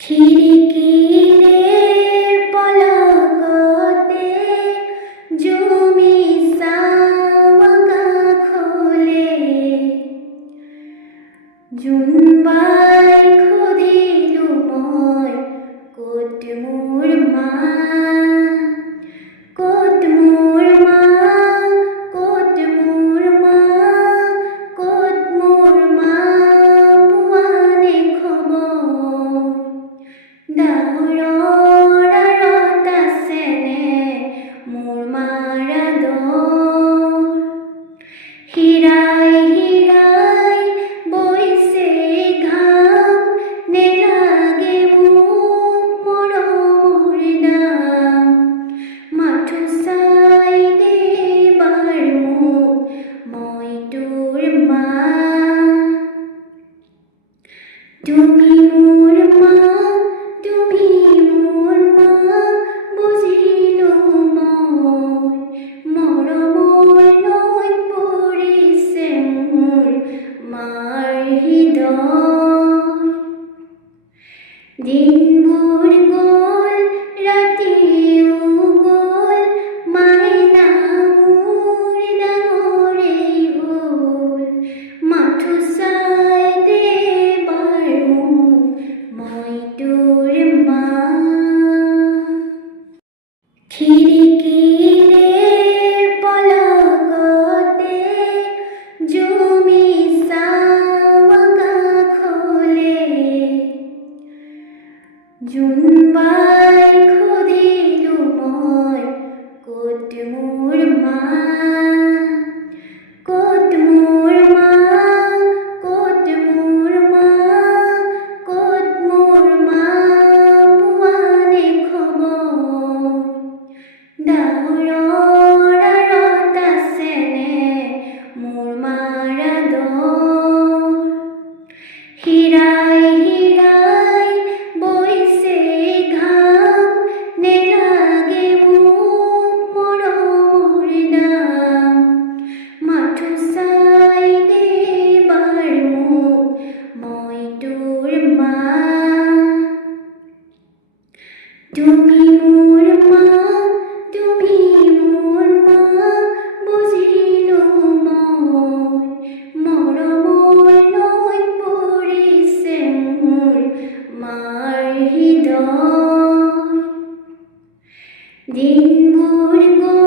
খিড়িকিরে পলকতে জুমি সাওয়াকা খোলে জুনবাই খুদিলু মই কোট মোর মা কোট মোর মা কোট মোর মা কোট মোর মা পুয়ানে খবর দাউৰৰ আঁৰত আছেনে মোৰ মাৰ আদৰ হীৰাই হীৰাই বৈছে ঘাম নেলাগে মোক মৰমৰ নাম মাথো চাই দেবাৰ মোক মই তোৰ মা তুমি মোৰ মা তুমি মোৰ মা বুজিলো মই মৰমৰ নৈত পৰিছে মোৰ মাৰ হৃদয় দিনবোৰ গ'ল ৰাতিও গ'ল মাইনা মোৰ ডাঙৰেই হ'ল মাথো চাই দেবাৰ মোক মই তোৰ মা খিড়িকিৰে পলকতে জুমি সাওয়াকা খোলে জুনবাই খুদিলু মই কোট মোৰ মা কোট মোৰ মা কোট মোৰ মা কোট মোৰ মা পুৱানে খবৰ দাউৰৰ আঁৰত আছেনে মোৰ মাৰ আদৰ হীৰাই হীৰাই বৈছে ঘাম নেলাগে মোক মৰমৰ নাম মাথো চাই দেবাৰ মোক মই তোৰ মা তুমি মোৰ মা তুমি মোৰ মা বুজিলো মই মৰমৰ নৈত পৰিছে মোৰ মাৰ হৃদয় দিনবোৰ গ'ল